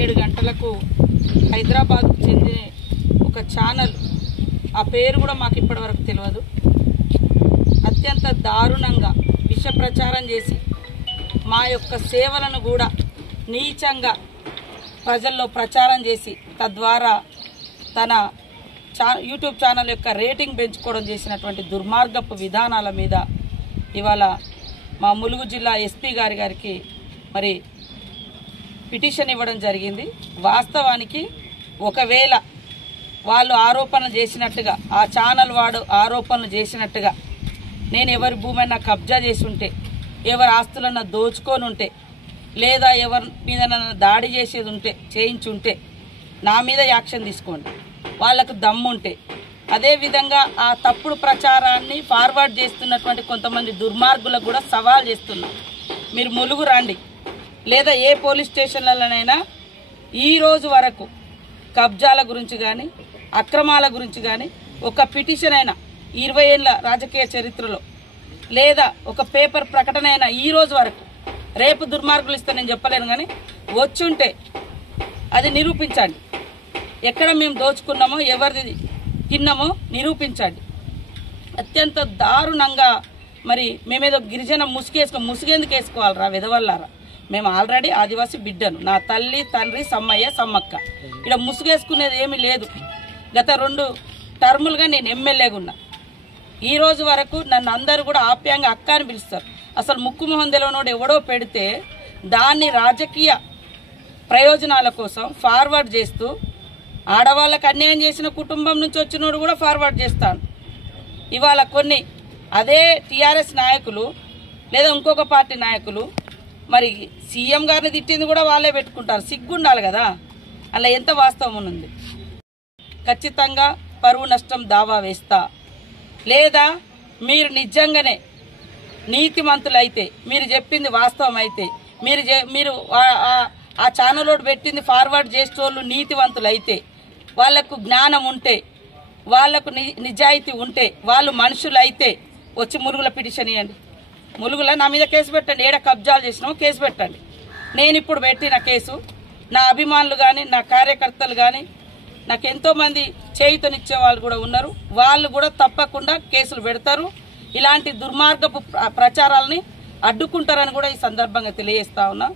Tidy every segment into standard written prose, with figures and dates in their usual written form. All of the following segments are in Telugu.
7 గంటలకు హైదరాబాద్కు చెందిన ఒక ఛానల్, ఆ పేరు కూడా మాకు ఇప్పటివరకు తెలియదు, అత్యంత దారుణంగా విష ప్రచారం చేసి మా యొక్క సేవలను కూడా నీచంగా ప్రజల్లో ప్రచారం చేసి తద్వారా తన యూట్యూబ్ ఛానల్ యొక్క రేటింగ్ పెంచుకోవడం చేసినటువంటి దుర్మార్గపు విధానాల మీద ఇవాళ మా ములుగు జిల్లా ఎస్పీ గారికి మరి పిటిషన్ ఇవ్వడం జరిగింది. వాస్తవానికి ఒకవేళ వాళ్ళు ఆరోపణలు చేసినట్టుగా, ఆ ఛానల్ వాడు ఆరోపణలు చేసినట్టుగా నేను ఎవరి భూమైనా కబ్జా చేసి ఉంటే, ఎవరి ఆస్తులన్నా దోచుకొని ఉంటే, లేదా ఎవరి మీద దాడి చేసేది ఉంటే, చేయించుంటే నా మీద యాక్షన్ తీసుకోండి. వాళ్ళకు దమ్ముంటే అదేవిధంగా ఆ తప్పుడు ప్రచారాన్ని ఫార్వర్డ్ చేస్తున్నటువంటి కొంతమంది దుర్మార్గులకు కూడా సవాల్ చేస్తున్నా, మీరు ములుగు రండి, లేదా ఏ పోలీస్ స్టేషన్లలోనైనా ఈ రోజు వరకు కబ్జాల గురించి కానీ అక్రమాల గురించి కానీ ఒక పిటిషన్ అయినా 20 ఏళ్ల రాజకీయ చరిత్రలో, లేదా ఒక పేపర్ ప్రకటన అయినా ఈ రోజు వరకు, రేపు దుర్మార్గులు ఇస్తే నేను చెప్పలేను కానీ వచ్చుంటే అది నిరూపించండి. ఎక్కడ మేము దోచుకున్నామో, ఎవరిది తిన్నామో నిరూపించండి. అత్యంత దారుణంగా మరి మేమేదో గిరిజన ముసుగెందుకు వేసుకోవాలరా విధవల్లారా? మేము ఆల్రెడీ ఆదివాసీ బిడ్డను, నా తల్లి తండ్రి సమ్మయ్య సమ్మక్క. ఇక్కడ ముసుగేసుకునేది ఏమీ లేదు. గత 2 టర్ములుగా నేను ఎమ్మెల్యేగా ఉన్నా. ఈ రోజు వరకు నన్ను అందరూ కూడా ఆప్యాయంగా అక్క అని పిలుస్తారు. అసలు ముక్కు మొహం తెలియనోడు ఎవడో పెడితే దాన్ని రాజకీయ ప్రయోజనాల కోసం ఫార్వర్డ్ చేస్తూ, ఆడవాళ్ళకు అన్యాయం చేసిన కుటుంబం నుంచి వచ్చినోడు కూడా ఫార్వర్డ్ చేస్తాను. ఇవాళ కొన్ని అదే టీఆర్ఎస్ నాయకులు లేదా ఇంకొక పార్టీ నాయకులు మరి సీఎం గారిని తిట్టింది కూడా వాళ్ళే పెట్టుకుంటారు. సిగ్గుండాలి కదా, అలా ఎంత వాస్తవం ఉంది. ఖచ్చితంగా పరువు నష్టం దావా వేస్తా. లేదా మీరు నిజంగానే నీతిమంతులైతే, మీరు చెప్పింది వాస్తవం అయితే, మీరు ఆ ఛానల్ పెట్టింది ఫార్వర్డ్ చేసేటోళ్ళు నీతివంతులైతే, వాళ్లకు జ్ఞానం ఉంటే, వాళ్లకు నిజాయితీ ఉంటే, వాళ్ళు మనుషులైతే వచ్చి ములుగుల పిటిషన్ ఇవ్వండి. ములుగుల నా మీద కేసు పెట్టండి. ఏడ కబ్జాలు చేసినామో కేసు పెట్టండి. నేను ఇప్పుడు పెట్టిన కేసు నా అభిమానులు కానీ, నా కార్యకర్తలు కానీ, నాకు ఎంతోమంది చేయుతనిచ్చే వాళ్ళు కూడా ఉన్నారు. వాళ్ళు కూడా తప్పకుండా కేసులు పెడతారు. ఇలాంటి దుర్మార్గపు ప్రచారాలని అడ్డుకుంటారని కూడా ఈ సందర్భంగా తెలియజేస్తా ఉన్నా.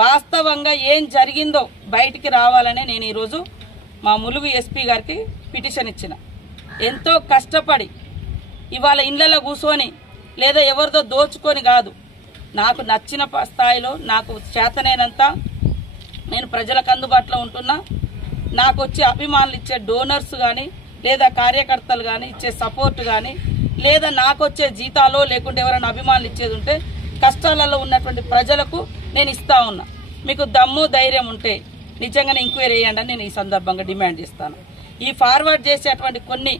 వాస్తవంగా ఏం జరిగిందో బయటికి రావాలనే నేను ఈరోజు మా ములుగు ఎస్పీ గారికి పిటిషన్ ఇచ్చిన. ఎంతో కష్టపడి ఇవాళ ఇళ్లలో కూర్చొని లేదా ఎవరిదో దోచుకొని కాదు, నాకు నచ్చిన స్థాయిలో నాకు చేతనైనంత నేను ప్రజలకు అందుబాటులో ఉంటున్నా. నాకు వచ్చే అభిమానులు ఇచ్చే డోనర్స్ కానీ, లేదా కార్యకర్తలు కానీ ఇచ్చే సపోర్ట్ కానీ, లేదా నాకు వచ్చే జీతాలో లేకుంటే ఎవరైనా అభిమానులు ఇచ్చేది ఉంటే కష్టాలలో ఉన్నటువంటి ప్రజలకు నేను ఇస్తా ఉన్నా. మీకు దమ్ము ధైర్యం ఉంటే నిజంగానే ఎంక్వైరీ చేయండి అని నేను ఈ సందర్భంగా డిమాండ్ చేస్తాను. ఈ ఫార్వర్డ్ చేసేటువంటి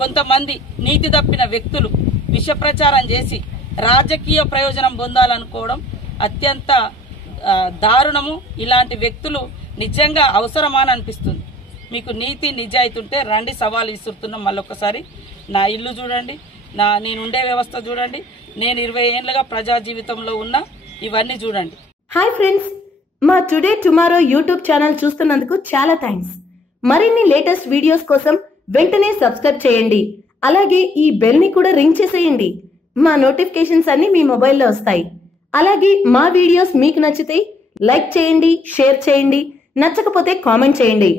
కొంతమంది నీతి తప్పిన వ్యక్తులు విష ప్రచారం చేసి రాజకీయ ప్రయోజనం పొందాలనుకోవడం అత్యంత దారుణము. ఇలాంటి వ్యక్తులు నిజంగా అవసరమా అని అనిపిస్తుంది. మీకు నీతి నిజాయితీ ఉంటే రండి, సవాల్ విసురుతున్నాం. మళ్ళొకసారి నా ఇల్లు చూడండి, నేనుండే వ్యవస్థ చూడండి, నేను 20 ఏళ్ళుగా ప్రజా జీవితంలో ఉన్నా, ఇవన్నీ చూడండి. హాయ్ ఫ్రెండ్స్, మా టుడే టుమారో యూట్యూబ్ ఛానల్ చూస్తున్నందుకు చాలా థ్యాంక్స్. మరిన్ని లేటెస్ట్ వీడియోస్ కోసం వెంటనే సబ్స్క్రైబ్ చేయండి. అలాగే ఈ బెల్ ని కూడా రింగ్ చేసేయండి. మా నోటిఫికేషన్స్ అన్ని మీ మొబైల్లో వస్తాయి. అలాగే మా వీడియోస్ మీకు నచ్చితే లైక్ చేయండి, షేర్ చేయండి, నచ్చకపోతే కామెంట్ చేయండి.